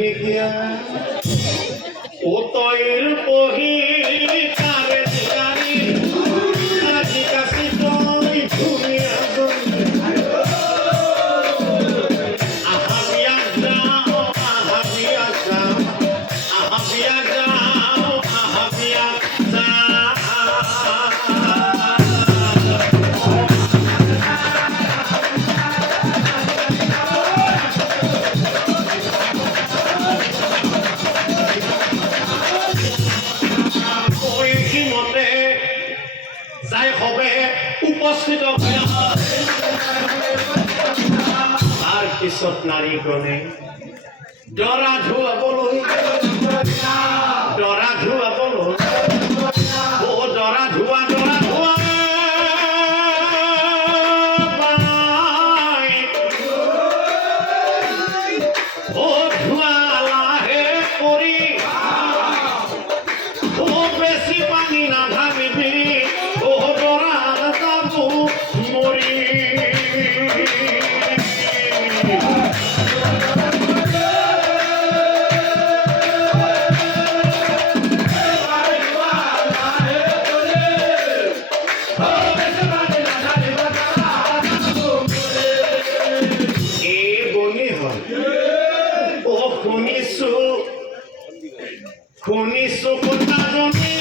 নেকি ও তৈর পহি কারে জানি আজি কাছে তুই তুমি আগুন আহাবিয়া যাও আহাবিয়া যাও আহাবিয়া যাও আহাবিয়া উপস্থিত আর পিছত নারীগণে দৰা ধুৱাবলৈ ও দৰা ধুৱা ও ধুৱা লাহে কৰি ও বেছি পানী নাভাবিবি ও দৰা যাবো মৰি শুনিছো কথা জনী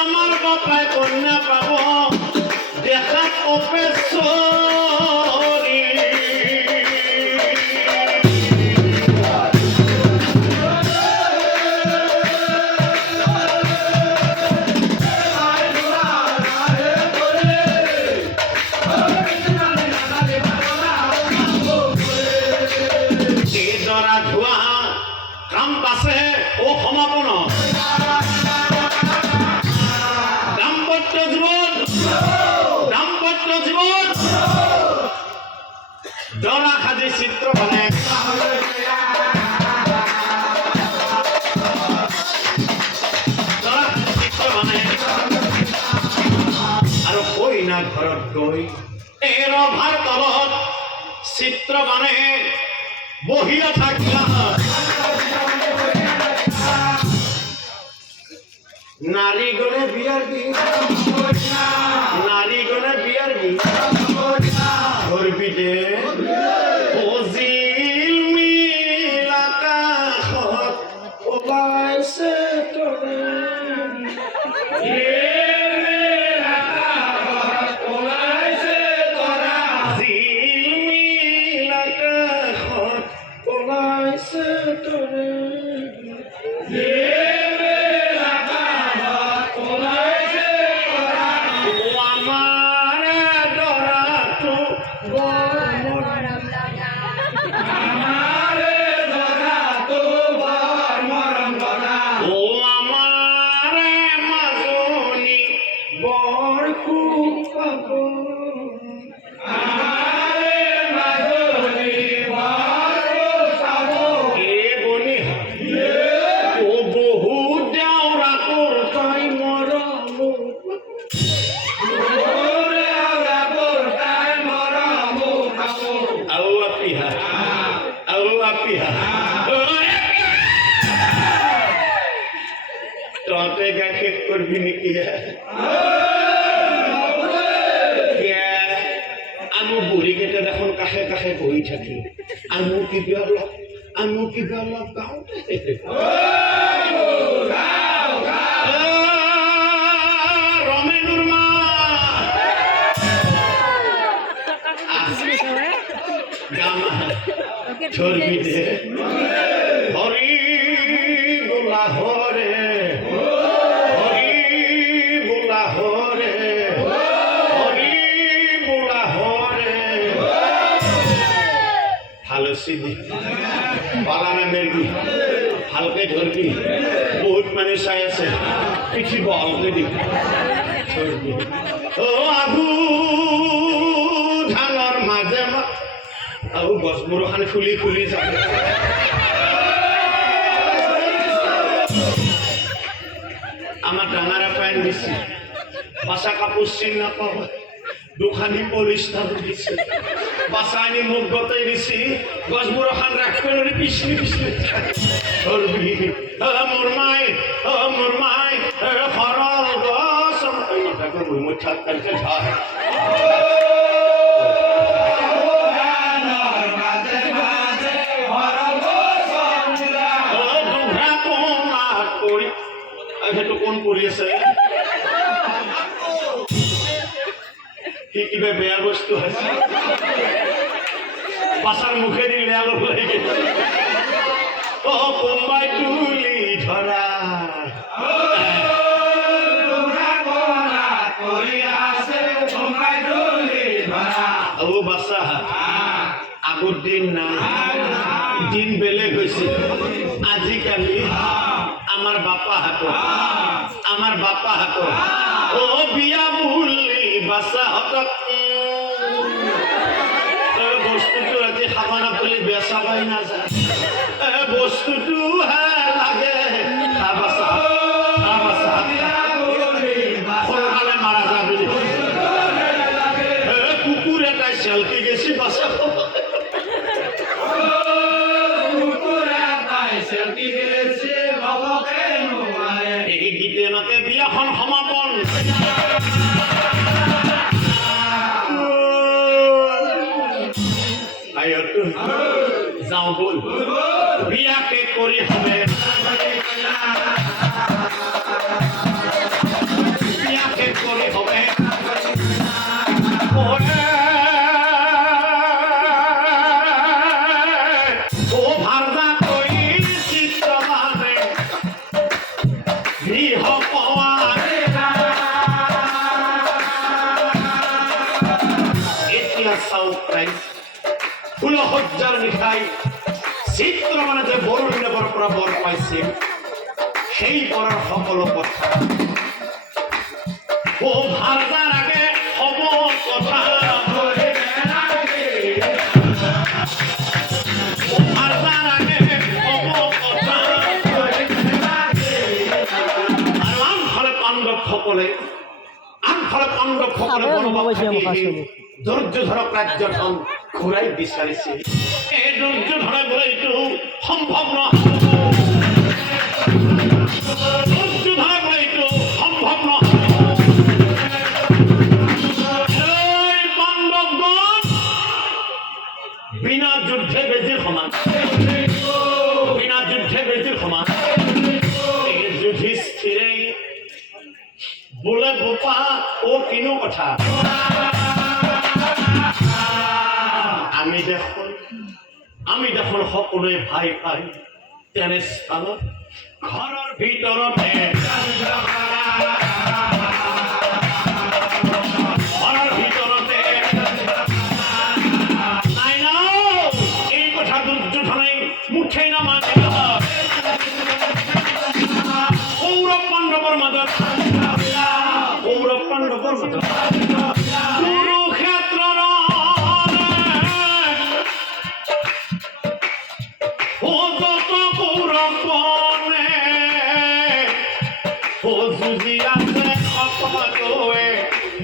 আমার বাপায় কন্যা পাব দেখাত অপেশ্বরী কাম পাছে ও সমাপন দাম্পত্য জীবন দৰা সাজি চিত্ৰ বনাই আৰু কইনা ঘৰত গৈ ৰভাৰ তলত চিত্ৰ মানে বহিয়া থাকিলা নারীগণে বিয়ার গীত ধরবি দে ওজিল মিলাকাশত ওলাইছে তৰে জিল মিলাকাশত ওলাইছে তৰে ততে গাকে করবি নাকি আমি বুড়ি কেটে দেখোন কাষে কাষে বহি থাকি আমি কিবা অলপ গাওঁতে রমেনুর মা গামা ধরবি দে হরি গোলা হরে পালানা মেরবি হালকে ধরবি বহুত মানুষ চাই আছে পিঠি বহলকে দিবি ও আবু ধানৰ মাজে আৰু গছবোৰ ফুলি ফুলি যায় আমার ডাঙারা প্যান্ট দিছি বাসা কাপড় চিন না পাওয়া দুখানি পলিশ তারও দিছে বাসায়নি মুখ গতাই দিছি গজমুরা খান রাখবেন পিছলি পিছলি চলবি মোর মাই হরল গস মুই ছাত করতে ঝাড় সেইটো কোন কৰি আছে কি কিবা বেয়া বস্তু আছে পাছাৰ মুখেদি লেয়াল ওলাই গেছে অ কোম্বাই তুলি ধৰা ও বাছা আগৰ দিন নাই দিন বেলেগ হৈছে আজিকালি আমার বাপা হাতো ও বিয়া মুলি বাসা হতক বস্তুটো আজি খাব নাপালে বেচা পাই নাযায় বস্তুটো হে লাগে সোনকালে মাৰা যাবে কুকুৰ এটাই চেলকি গেছি বাচা এই গীতে মাতে বিয়াখন সমাপন যাওঁ বল বিয়াকে কৰি হবে বিয়াকে কৰি হবে ফুলসজ্জাৰ নিশাই চিত্ৰ মানে যে বৰ বিলাবৰ পৰা বৰ পাইছিল সেই বৰৰ সকলো কথা ও ভাৰতাৰ আগে হব কথা ভাৰতাৰ আগে হব কথা আৰু আনফালে পাণ্ডৱসকলে ধৈৰ্য ধৰক ৰাজ্যখন ঘূৰাই বিচাৰিছে এই ধৈৰ্য ধৰা ঘূৰাইটো সম্ভৱ নহয় ধৈৰ্য ধৰা ঘূৰাইটো সম্ভৱ নহয় এই পাণ্ডৱগণ বিনা যুদ্ধে বেজীৰ সমান যুধিষ্ঠিৰে বোলে বোপা ও কিনো কথা আমি দেখোন সকলোৱে ভাই পাই তেনে স্থানত ঘৰৰ ভিতৰতে নাই এই কথা দুৰ্যোধনে মুঠেই নামানে কৌৰৱ পাণ্ডৱৰ মাজত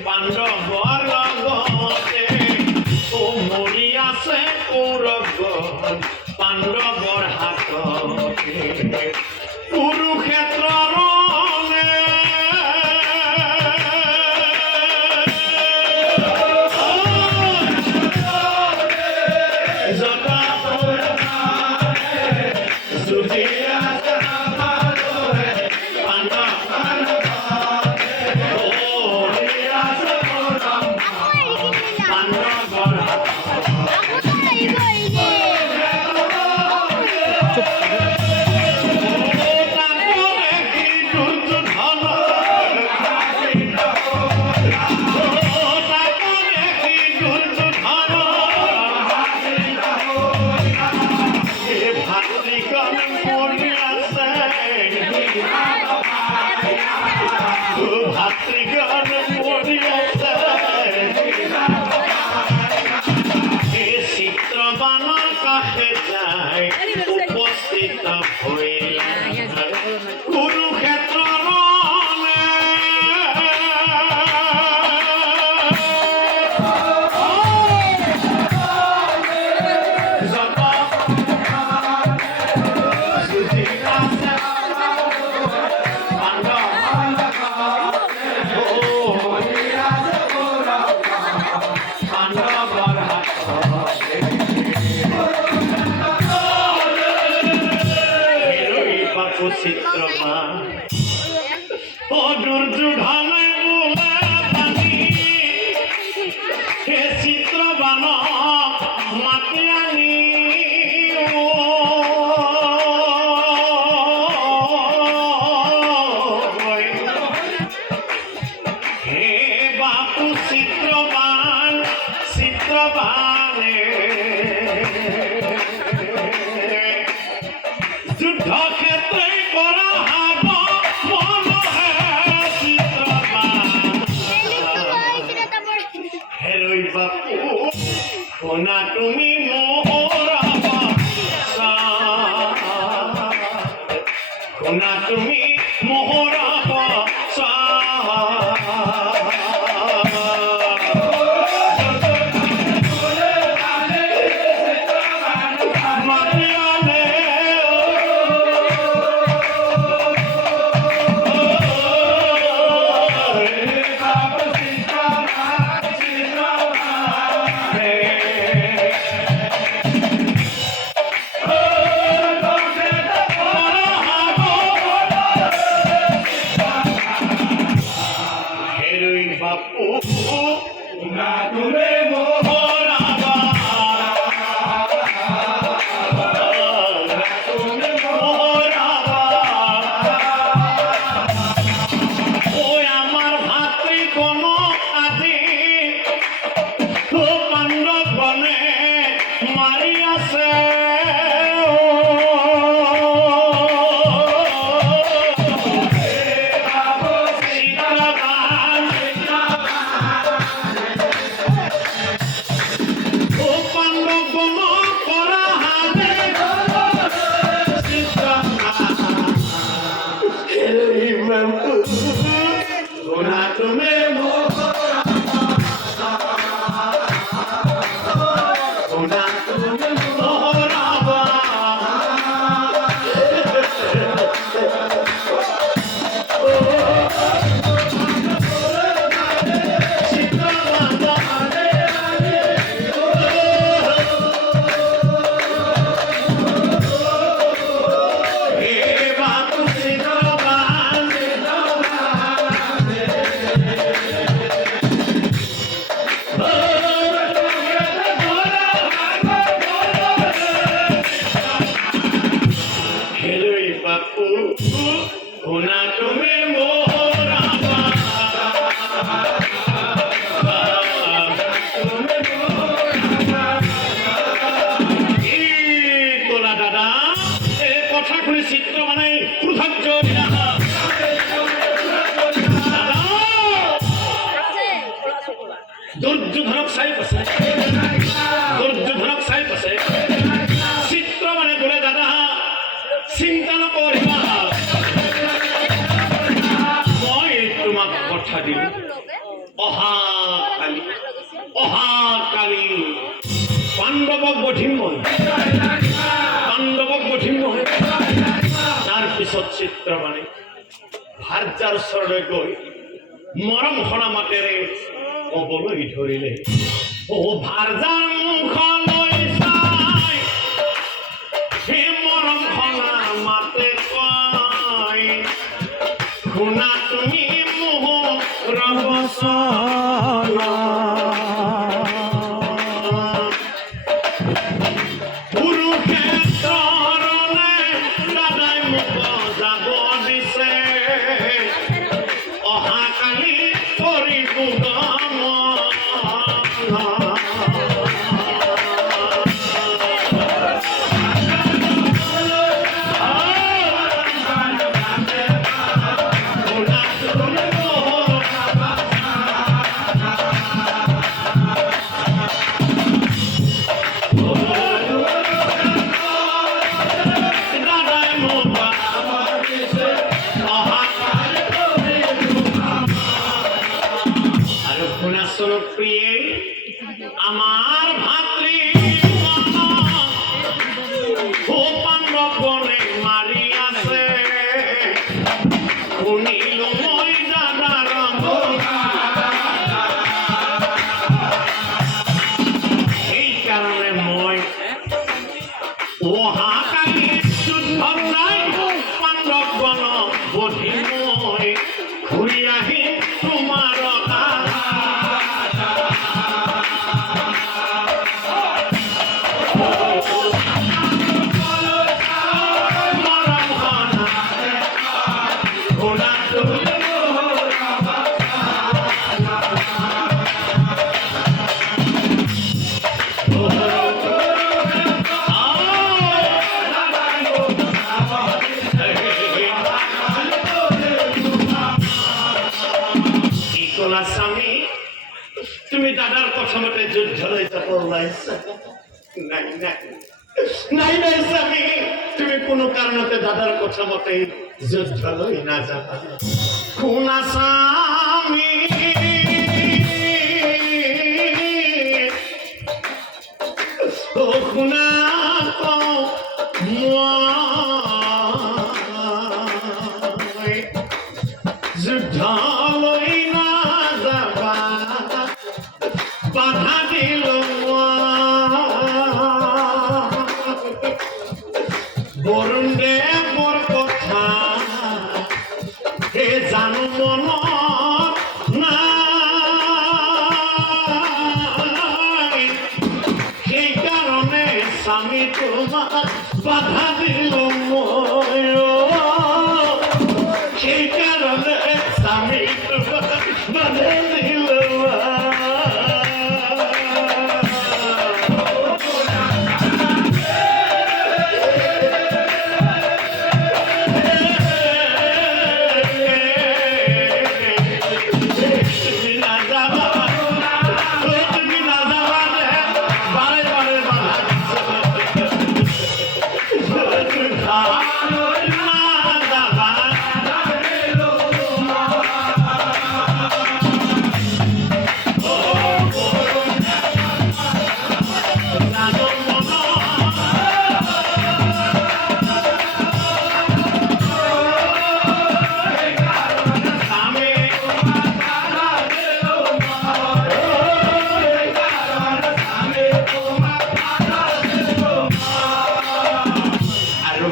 পাণ্ডৱৰ লগতে ও মৰি আছে কৌৰৱ পাণ্ডৱৰ হাততে কুৰুক্ষেত্ৰৰ চিত্রবান ও দুর্যোধনে বলে পানি হে চিত্রবান মাতি আনি হে বাপু চিত্রবান চিত্রবানে যুদ্ধ ক্ষেত্রে করা হব মন হে চিত্রবান হেরই বাপু কোনা তুমি মোহর বাসা কোনা তুমি মোহর বাসা চিত্র বানাই দুর্যোধনক চাই পাছে দুর্যোধনক চাই পাছে চিত্র মানে বোলে দাদা চিন্তা নকৰিবা মই তোমাক কথা দিলো অহাকালি পাণ্ডৱক বধিম মই তাৰপিছত চিত্ৰ মানে ভাৰ্যাৰ ওচৰলৈ গৈ মৰম সনা মাতেৰে ক'বলৈ ধৰিলে ও ভাৰ্যাৰ মুখলৈ চাই হে মৰম সনা মাতে কয় শুনা তুমি মোহৰ বচন আমার ভাতৃ পাণ্ডবনে মারি আছে স্বামী তুমি দাদার কথা মতে যুদ্ধ লইতে পড়লাইছ নাই নাই নাই নাই স্বামী তুমি কোনো কারণতে দাদার কথা মতে যুদ্ধ লই না যাবা কোন স্বামী ও খুনা যুদ্ধ লই না যাবা বাধা দিল বরুণ দেৱৰ কথা হে জানো মনত নাই সেইকাৰণে স্বামী তোমাক বাধা দিল মই সেইকাৰণে স্বামী তোমাক বাধা দিল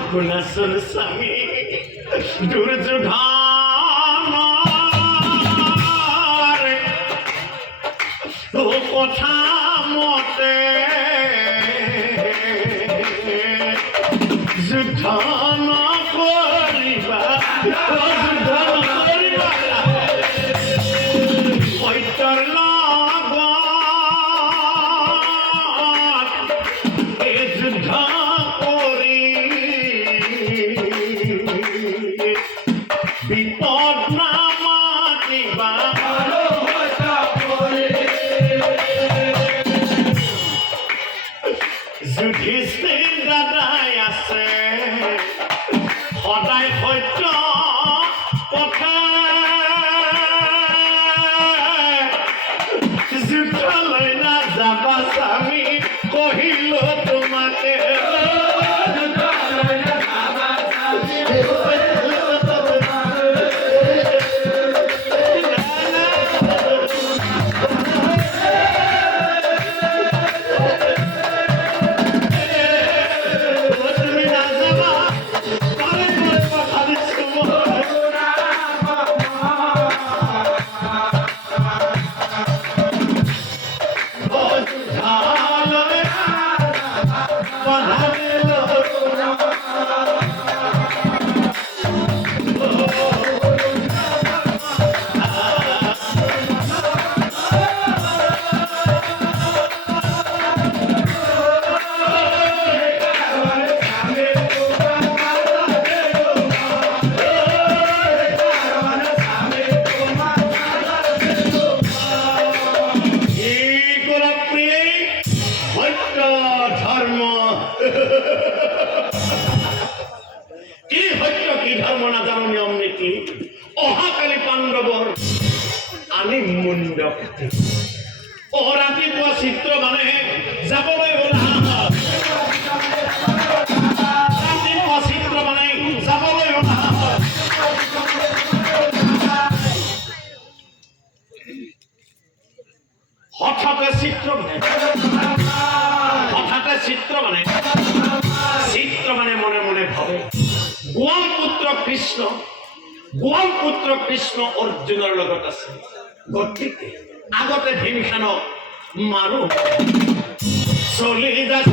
শুনাচোন স্বামী দুৰ্যোধনৰ কথা মতে যুদ্ধ নকৰিবা সত্যৰ লগত এই যুদ্ধ বিপদ নামাতিবা যুধিষ্ঠিৰ দাদাই আছে সদায় সত্য কথা যুদ্ধলৈ নাযাবা স্বামী কহিলো তোমাকে কি সত্য কি ধৰ্ম নাজানো নিয়ম নীতি অহাকালি পাণ্ডৱৰ আনি মুণ্ড কাটি ৰাতিপুৱা চিত্ৰ মানে যাবলৈ ওলা ৰাতিপুৱা চিত্ৰ মানে যাবলৈ ওলা হঠাতে চিত্ৰ মানে মনে মনে ভাবে গোৱাল পুত্ৰ কৃষ্ণ অৰ্জুনৰ লগত আছে গতিকে আগতে ভীমখানক মাৰো চলি যায়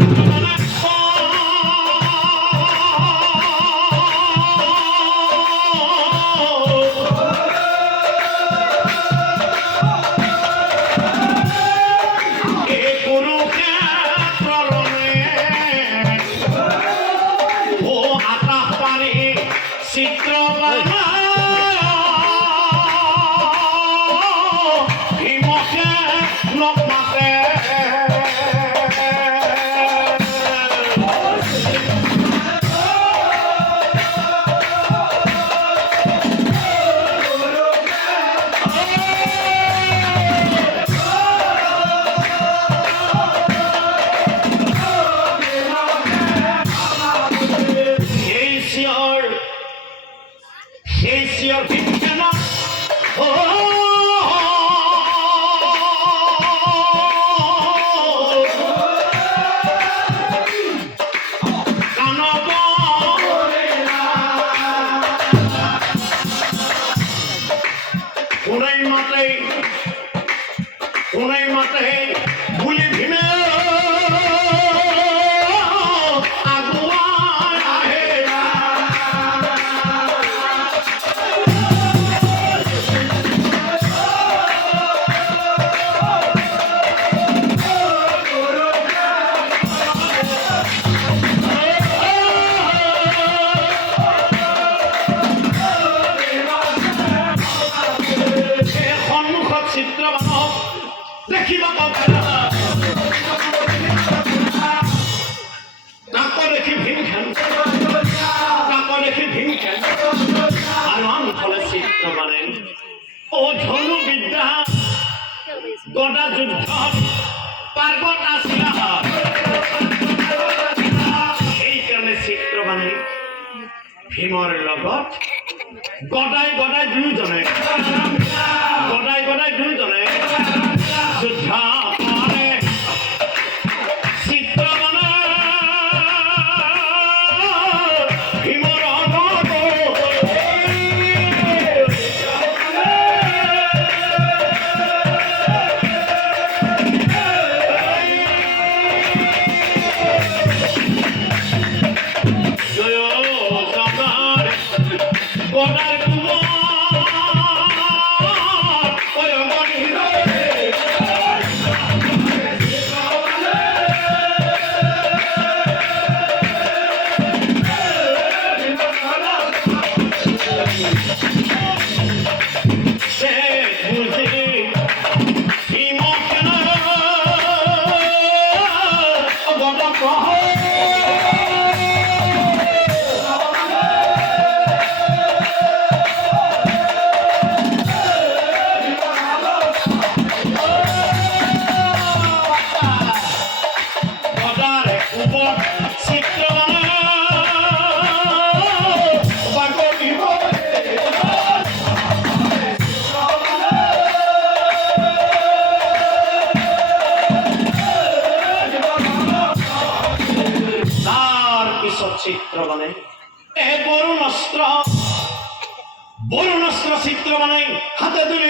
চিত্রবানা হিমকে নকমাতে your picture now. Unai mate buli bhime ও ধনু বিদ্যা গদা যুদ্ধ পার্বত আসিলা সেইকাৰণে চিত্ৰ মানে ভীমৰ লগত গদাই গদাই দুয়োজনে যুদ্ধ কৰে চিত্ৰ মানে ভীমৰ চিত্ৰ মানে বৰুণাস্ত্ৰ চিত্ৰ মানে হাতে তুলি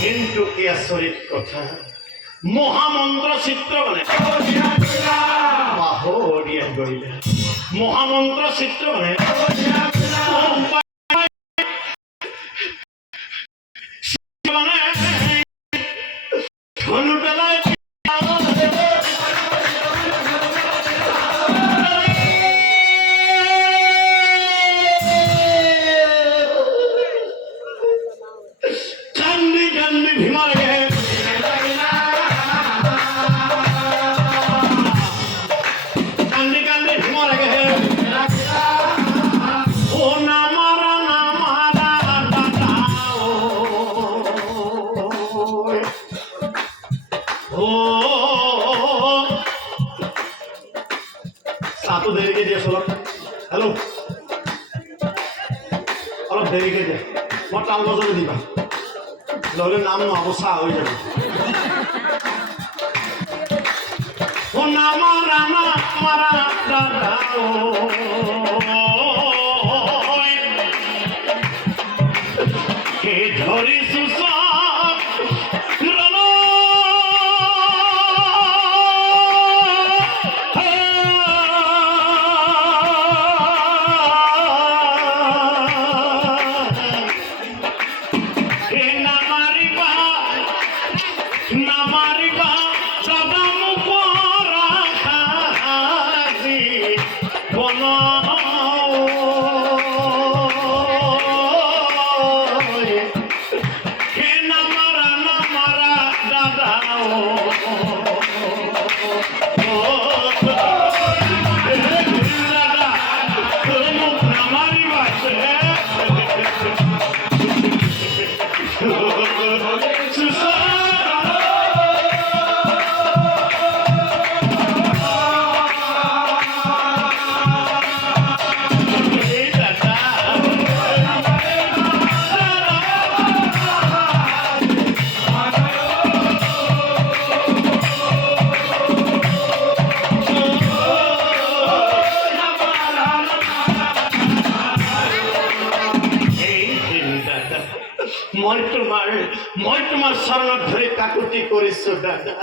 কিন্তু কি আচৰিত কথা মহামন্ত্ৰ চিত্ৰ মানে পাহৰিয়া গৰিলা মহামন্ত্ৰ চিত্ৰ মানে ধনু পেলাই সাতু দেরিকে দিয়ে চলো হ্যালো অলপ দেরিকে দিয়ে মই টান বজারে দিবা নহলে নাম নহব চাহ হৈ যাব ও নামা রামা মারা দাদা কে ধরি সুসা Come on. মই তোমাৰ চৰণত ধৰি কাকুতি কৰিছো দাদা,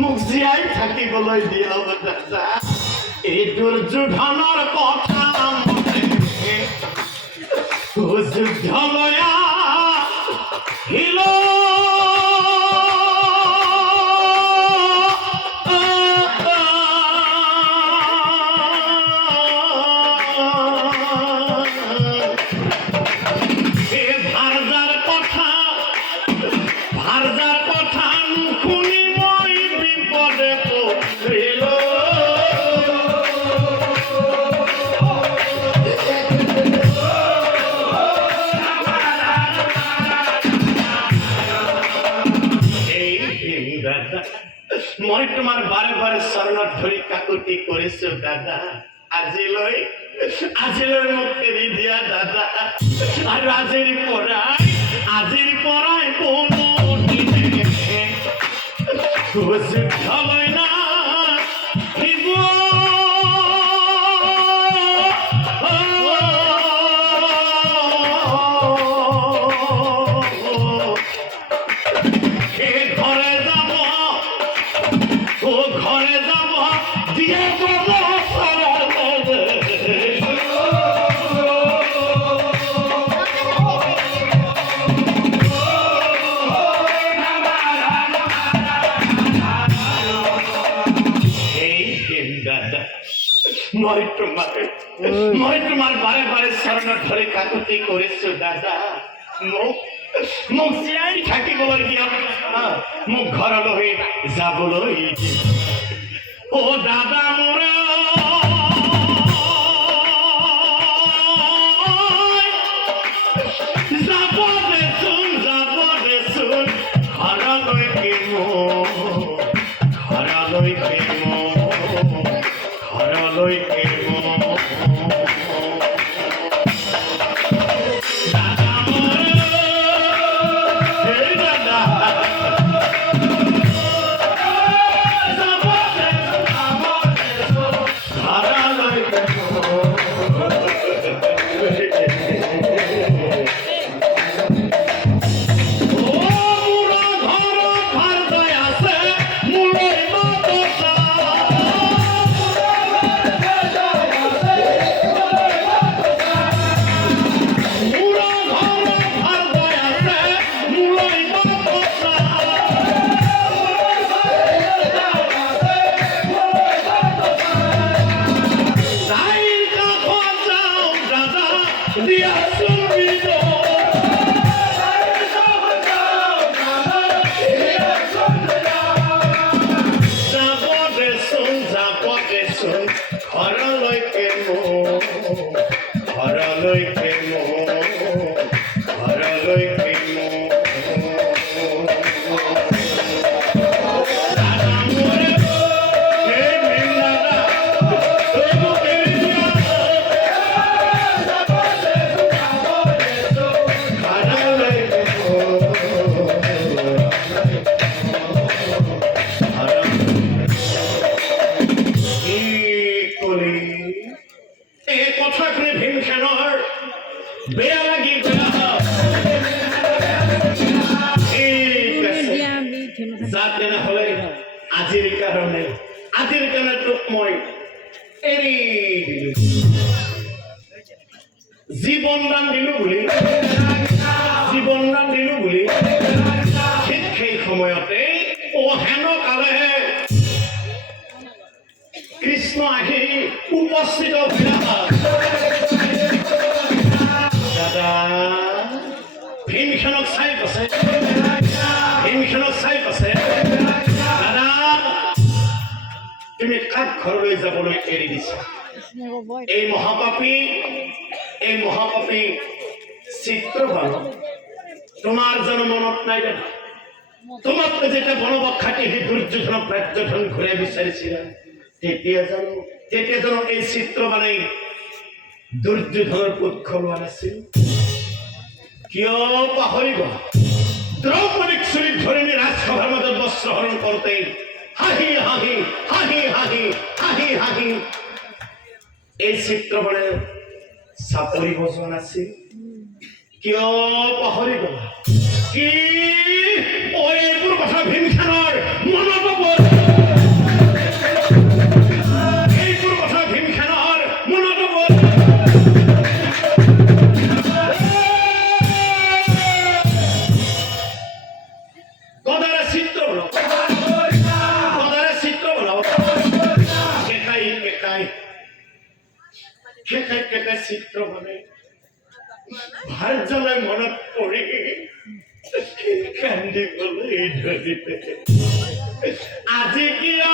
মোক জীয়াই থাকিবলৈ দিয়া দাদা। এই দুৰ্যোধনৰ কথা যুদ্ধলৈ আহিল মই তোমাৰ বাৰে বাৰে চৰণত ধৰি কাকুতি কৰিছো দাদা, আজিলৈ মোক এৰি দিয়া দাদা। আৰু আজিৰ পৰাই কোনো যুদ্ধলৈ নাহিব। ঘরে যাব দিয়ে মই তোমাৰ বাৰে বাৰে চৰণত ধৰি কাকুতি কৰিছো দাদা, মোক জীয়াই থাকিবলৈ দিয়া, মোক ঘৰলৈ যাবলৈ ও দাদা মোৰে যাব দেচোন ঘৰলৈকে আজিৰ কাৰণে তোক মই এৰি দিলো, জীৱন দান দিলো বুলি ঠিক সেই সময়তে হেন কালে কৃষ্ণ আহি উপস্থিত দাদা ভীমখনক চাই কৈছে দাদা তুমি কাক ঘৰলৈ যাবলৈ এৰি দিছা? এই মহাপাপী চিত্ৰবান তোমাৰ জানো মনত নাই দাদা? তোমাক যেতিয়া বনবত খাটি সেই দুৰ্যোধনক ৰাজ্যধন ঘূৰাই বিচাৰিছিলা, তেতিয়া জানো এই চিত্ৰবানে দুৰ্যোধনৰ পক্ষ লোৱা নাছিল? কিয় পাহৰিব? দ্ৰৌপদীক চুৰিত ধৰি নি ৰাজসভাৰ মাজত বস্ত্ৰহৰণ কৰোঁতে হাঁহি এই চিত্ৰবানে চাপৰি বজোৱা নাছিল? কিয় পাহৰি গলা কি এইবোৰ কথা ভীমখানৰ মনত পৰে এইবোৰ কথা ভীমখানৰ মনত পৰে গদাৰে চিত্ৰ বনাও কেকাই চিত্ৰ বনাই ভাল জ্বলাই মনত পৰি কান্দিবলৈ ধৰিলে আজি কিয়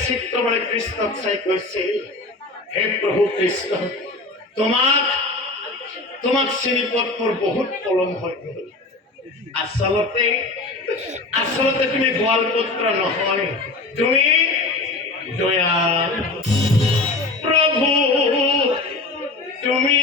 চিত্ৰবৰে কৃষ্ণক চাই কৈছে হে প্ৰভু কৃষ্ণ তোমাক চিনি পোৱাত মোৰ বহুত পলম হৈ গ'ল আচলতে তুমি গোৱালপুত্ৰ নহয় তুমি দয়াল প্ৰভু তুমি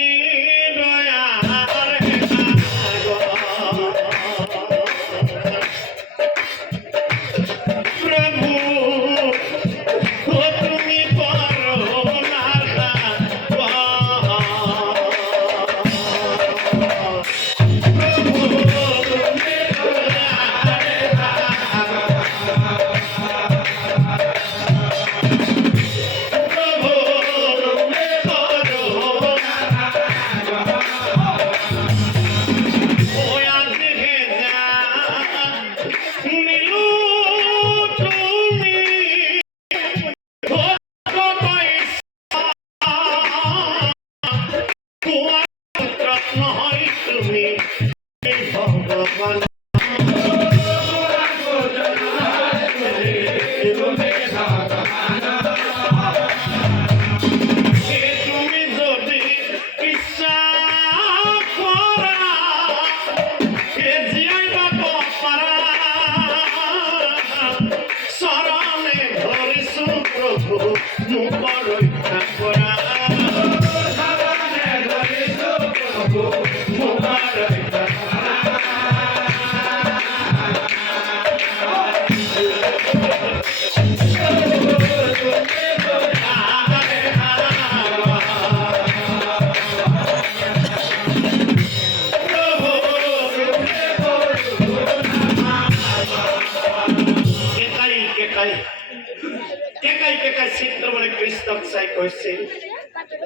চিত্ৰবৰে কৃষ্ণক চাই কৈছিল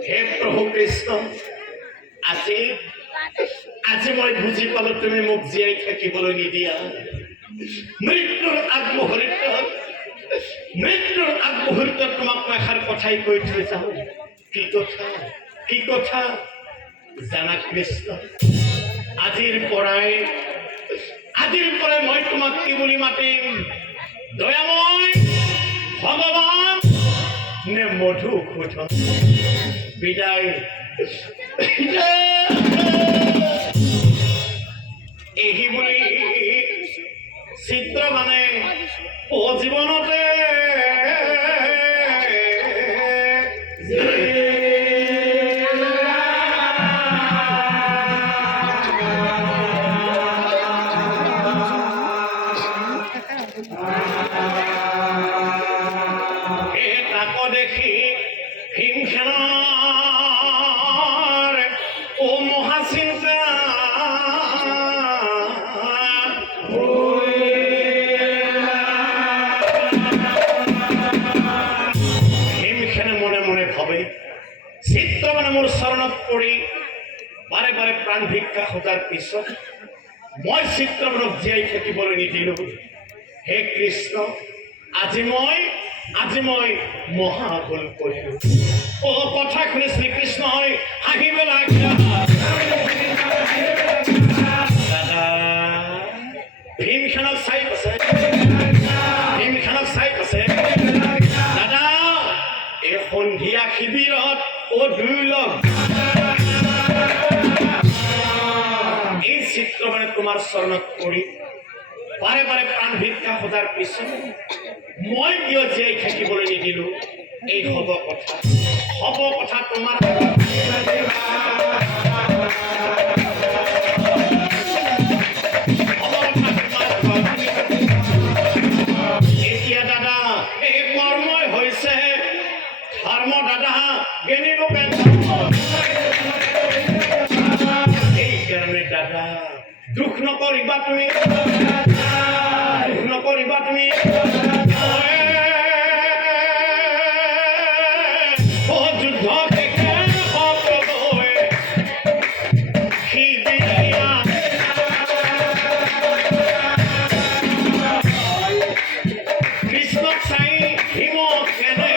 হে প্ৰভু কৃষ্ণ আজি মই বুজি পালো তুমি মোক জীয়াই থাকিবলৈ নিদিয়া মৃত্যুৰ আগমুহূৰ্তত তোমাক মই এষাৰ কথাই কৈ থৈ যাওঁ কি কথা জানা কৃষ্ণ, আজিৰ পৰাই মই তোমাক কি বুলি মাতিম? দয়াময় ভগৱান নে মধুসূদন? বিদায়। এই বুলি চিত্ৰ মানে জীৱনতে তাকো দেখি হিমখেনৰ মহাচিন্তা হিমখেনে মনে মনে ভাবে চিত্ৰ মানে মোৰ চৰণত পৰি বাৰে বাৰে প্ৰাণ ভিক্ষা খোজাৰ পিছত মই চিত্ৰমনক জীয়াই থাকিবলৈ নিদিলো। হে কৃষ্ণ, আজি মই মহাভুল কৰিলো। কথা শুনি শ্ৰীকৃষ্ণই হাঁহি পেলাই দাদা ভীমখেনক চাই কৈছে দাদা এই সন্ধিয়া শিবিৰত দুই লগ এই চিত্ৰ মানে তোমাৰ চৰণত পৰি বাৰে বাৰে প্ৰাণ ভিক্ষা খোজাৰ পিছত মই কিয় জীয়াই থাকিবলৈ নিদিলো? এই হব কথা তোমাৰ এতিয়া দাদা এই কৰ্মই হৈছে ধৰ্ম। দাদা জ্ঞানী লোকে এইকাৰণে দাদা দুখ নকৰিবা তুমি, যুদ্ধ কৃষ্ণক চাই হিমক কেনে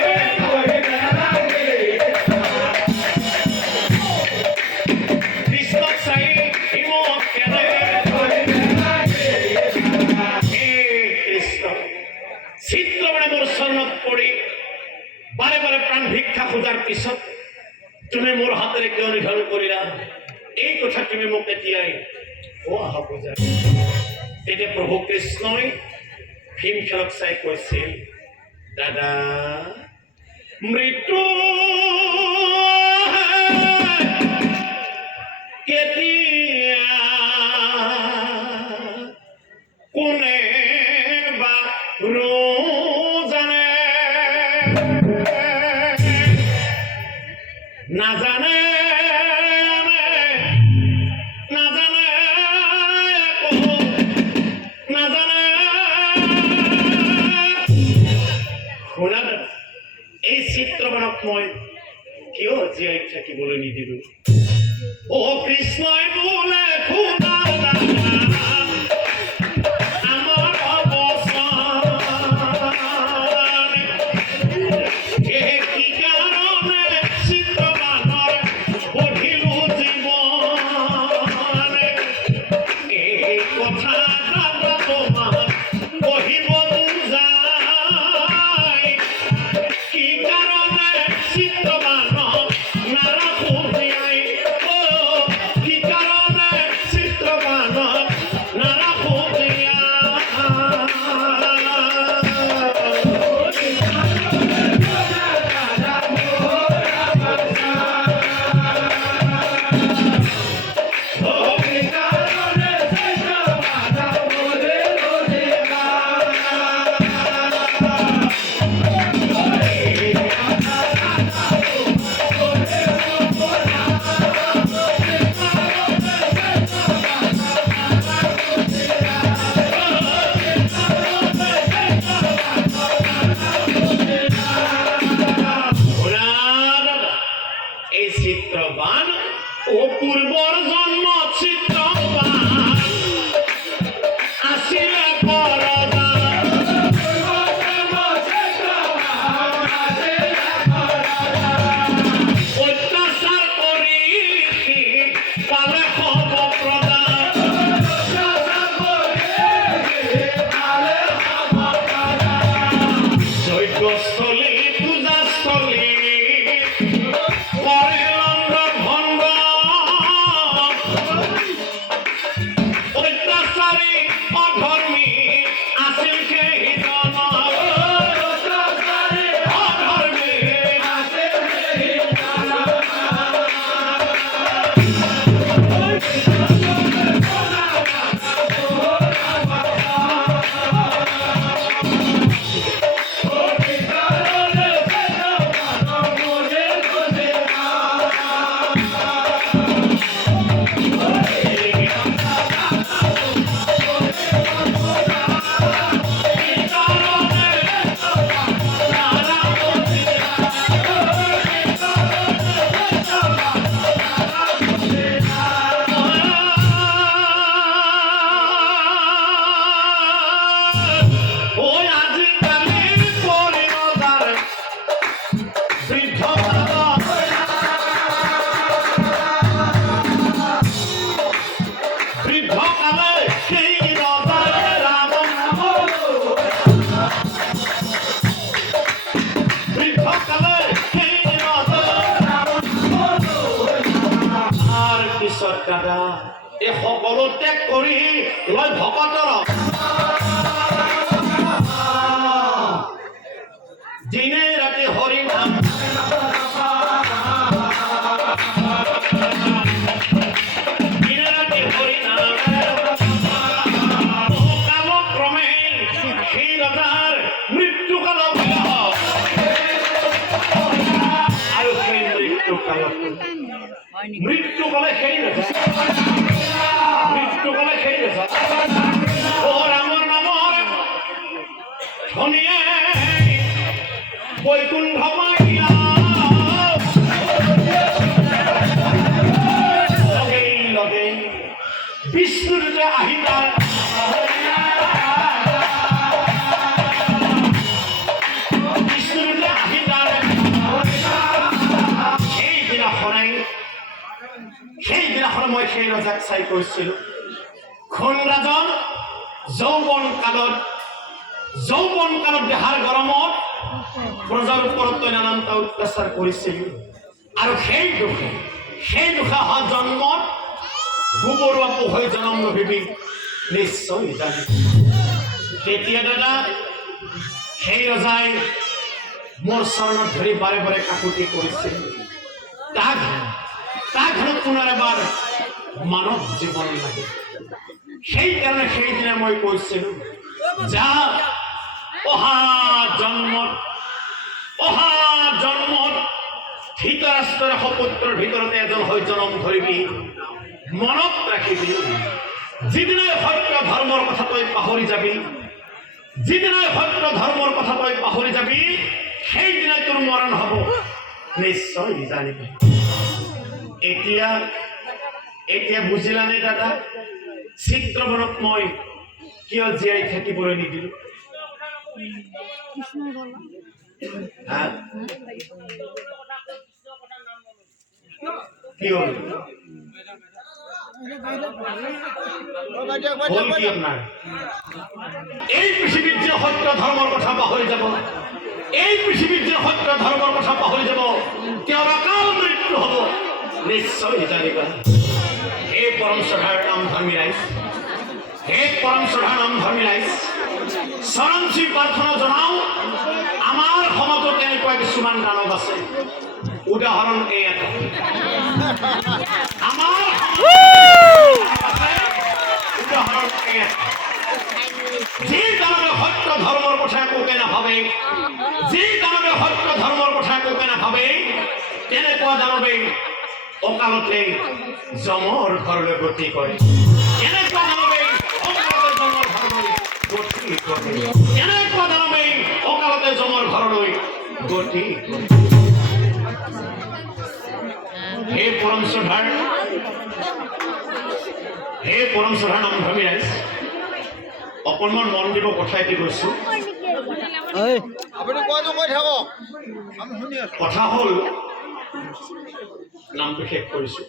চিত্ৰ মানে মোৰ চৰণত পৰি বাৰে বাৰে প্ৰাণ ভিক্ষা খোজাৰ পিছত তুমি মোৰ হাতেৰে কিয় নিধন কৰিলা? এই কথা তুমি মোক এতিয়াই কোৱা বুজা। তেতিয়া প্ৰভু কৃষ্ণই ভীমখেনক চাই কৈছিল দাদা মৃত্যু কেতিয়া কোনে বা জানে নাজানে শুনা দাদা এই চিত্ৰখনক মই কিয় জীয়াই থাকিবলৈ নিদিলো? কৃষ্ণই বোলে শুনা পূর্বর জন্ম চিত্রবান আসিলে অত্যাচার করি পদত্যাগ কৰি লয় ভকতৰ দিনে ৰাতি হৰি নাম দিনে ৰাতি হৰি নাম কালক্ৰমে সেই ৰজাৰ মৃত্যুকাল আৰু সেই মৃত্যুকালত মৃত্যুকালে সেই ৰজা মৃত্যুকালে সেই ৰজা ও ৰামৰ নামৰ ধনীয়ে বৈকুণ্ঠ মাইয়া লগেই লগেই বিষ্ণুৰূপে আহিলা বিষ্ণুৰূপে আহিলা সেইদিনাখন মই সেই ৰজাক চাই কৈছিলো খুনৰাজন যৌৱন কালত দেহাৰ গৰমত প্ৰজাৰ ওপৰত তই নানানটা অত্যাচাৰ কৰিছিল আৰু সেই দুখে অহা জন্মত গোবৰুৱা পোহৈ জনম নভিবি নিশ্চয় জানি তেতিয়া দাদা সেই ৰজাই মোৰ চৰণত ধৰি বাৰে বাৰে কাকুতি কৰিছিল তাক হেনো পুনৰ এবাৰ মানৱ জীৱন লাগে সেইকাৰণে সেইদিনা মই কৈছিলো যা অহা জন্মত ধৃতৰাষ্ট্ৰৰ সপুত্ৰৰ ভিতৰতে এজন হৈ জনম ধৰিবি মনত ৰাখিবি যিদিনাই সত্য ধৰ্মৰ কথা তই পাহৰি যাবি সেইদিনাই তোৰ মৰণ হ'ব নিশ্চয় জানিবি এতিয়া বুজিলানে দাদা চিত্ৰবনত মই কিয় জীয়াই থাকিবলৈ নিদিলো কি হল কি আপনার এই পৃথিবীর যে সত্য ধর্মের কথা পাহৰি যাব তেওঁৰ অকাল মৃত্যু হ'ব নিশ্চয় জানিবা হে পৰম শ্ৰদ্ধাৰ নাম ধৰ্মী ৰাইজ চৰণচি প্ৰাৰ্থনা জনাও আমাৰ সমাজত এনেকুৱা কিছুমান দানৱ আছে উদাহৰণ এই এটা আমাৰ উদাহৰণ এই এটা যি দানৱে সত্য ধৰ্মৰ কথা একোকে নাভাবে তেনেকুৱা দানৱে অকালতে যমৰ ঘৰলৈ গতি কৰে এনেকুৱা দানৱে অকালতে যমৰ ঘৰলৈ গতি কৰে হে পৰম শ্ৰদ্ধাৰ নাম ধৰ্মী ৰাইজ অকণমান মন দিব কথা এটি কৈছো কথা হ'ল নামটো শেষ কৰিছো